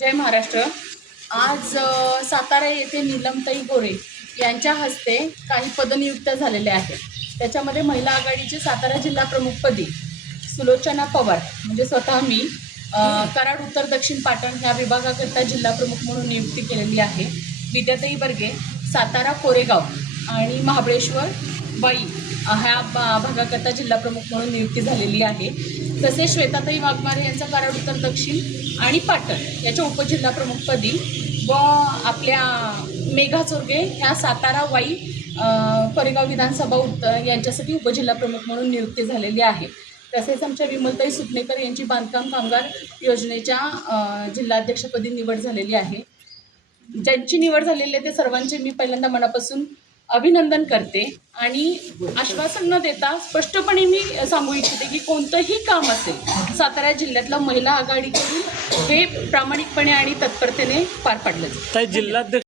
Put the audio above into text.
जय महाराष्ट्र। आज सातारा येथे नीलमताई गोरे यांच्या हस्ते काही पदनियुक्त्या झालेल्या आहेत। त्याच्यामध्ये महिला आघाडीचे सातारा जिल्हा प्रमुखपदी सुलोचना पवार म्हणजे स्वतः मी कराड उत्तर दक्षिण पाटण ह्या विभागाकरता जिल्हा प्रमुख म्हणून नियुक्ती केलेली आहे। विद्याताई बर्गे सातारा कोरेगाव आणि महाबळेश्वर वाई ह्या भागाकरता जिल्हा प्रमुख म्हणून नियुक्ती झालेली आहे। तसेच श्वेताताई वाघमारे यांचा कराड उत्तर दक्षिण आणि पाटण याच्या उपजिल्हा प्रमुखपदी व आपल्या मेघा चोरगे ह्या सातारा वाई कोरेगाव विधानसभा उत्तर यांच्यासाठी उपजिल्हा प्रमुख म्हणून नियुक्ती झालेली आहे। तसेच आमच्या विमलताई सुपनेकर यांची बांधकाम कामगार योजनेच्या जिल्हाध्यक्षपदी निवड झालेली आहे। ज्यांची निवड झालेली आहे ते सर्वांचे मी पहिल्यांदा मनापासून अभिनंदन करते आणि आश्वासन न देता स्पष्टपणे मी सांगू इच्छिते की कोणतंही काम असेल सातारा जिल्ह्यातलं महिला आघाडीकडून हे प्रामाणिकपणे आणि तत्परतेने पार पाडलं जातं। जिल्हाध्यक्ष